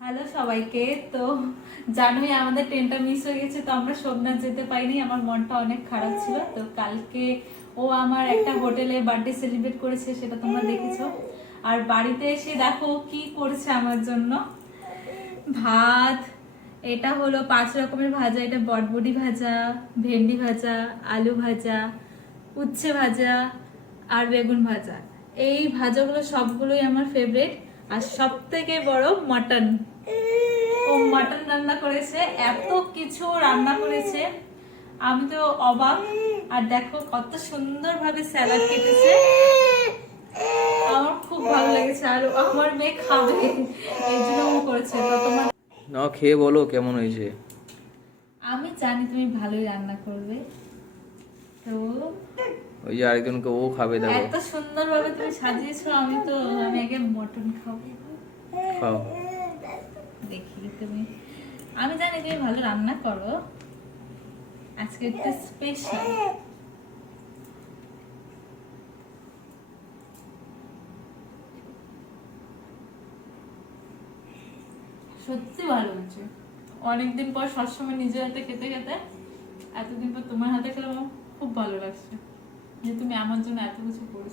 Hello সবাইকে। তো জানোই আমাদের ট্রেনটা মিস হয়ে গেছে, তো আমরা সোমনাথ যেতে পাইনি আমার মনটা অনেক খারাপ ছিল। তো কালকে ও আমার একটা হোটেলে বার্থডে সেলিব্রেট করেছে, সেটা তোমরা দেখেছ। আর বাড়িতে এসে দেখো কি করছে আমার জন্য। ভাত, এটা হলো পাঁচ রকমের ভাজা, এটা বটবডি ভাজা, ভেন্ডি ভাজা, আলু ভাজা, উচ্ছে ভাজা আর বেগুন ভাজা। এই ভাজাগুলো সবগুলোই আমার ফেভারিট আর সব থেকে বড় মাটন। ও মাটন রান্না করেছে এত কিছু রান্না করেছে। আমি তো অবাক আর দেখো কত সুন্দরভাবে স্যালাড কেটেছে। আমার খুব ভালো লেগেছে আর আমার মেয়ে খাবে এই জন্য করেছে। তো তোমার না খেয়ে বলো কেমন হয়েছে। আমি জানি তুমি ভালোই রান্না করবে। তো ওই যে আরেকজনকে ও খাবে দেখো। এত সুন্দরভাবে তুমি সাজিয়েছো আমি তো আমি আগে মটন খাব। খাও। দেখি তুমি। আমি জানি তুমি ভালো রান্না করো। আজকে একটা স্পেশাল সত্যি ভালো হয়েছে। অনেকদিন পর সবসময় নিজের হাতে খেতে খেতে এতদিন পর তোমার হাতে খেলে আমার খুব ভালো লাগছে। যে তুমি আমার জন্য এত কিছু করেছ।